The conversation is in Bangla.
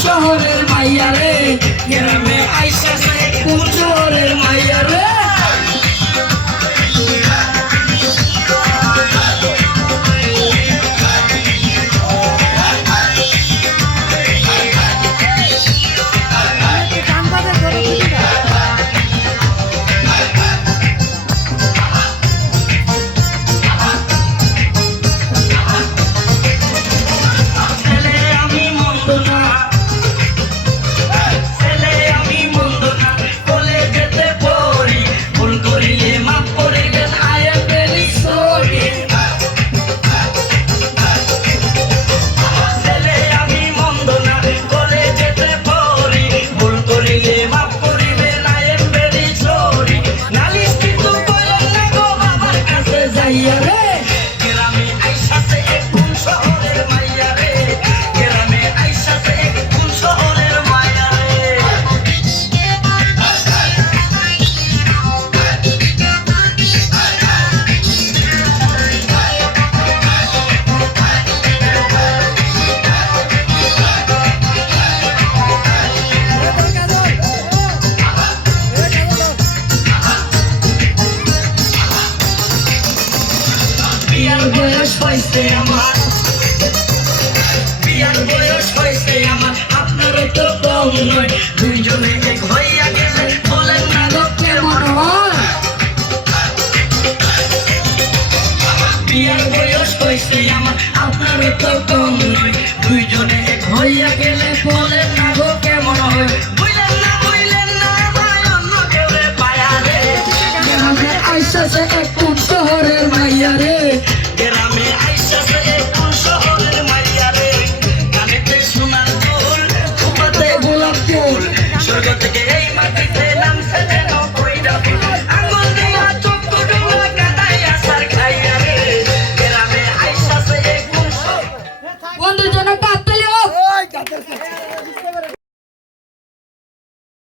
শহরের মাইয়া রে গ্রামে আইসাছে কোন শহরের মাইয়া রে বয়স হয়েছে আমার বিয়ার বয়স হয়েছে আমার আপনারও তো কম নয় দুইজনে এক হইয়া গেলে বলেন না গো কেমন হয় বিয়ার বয়স হয়েছে আমার আপনারও তো কম নয় দুইজনে এক হইয়া গেলে বলেন না গো কেমন হয় বুঝলেন না ভাই অন্য কেউ রে পায়া রে গ্রামে আইসাছে এক কোন শহরের মাইয়া রে গ্রামে আইসাছে এক কোন শহরের মাইয়া রে কানেতে সোনার ফুল ফুপাতে গোলাপ ফুল স্বর্গ থেকে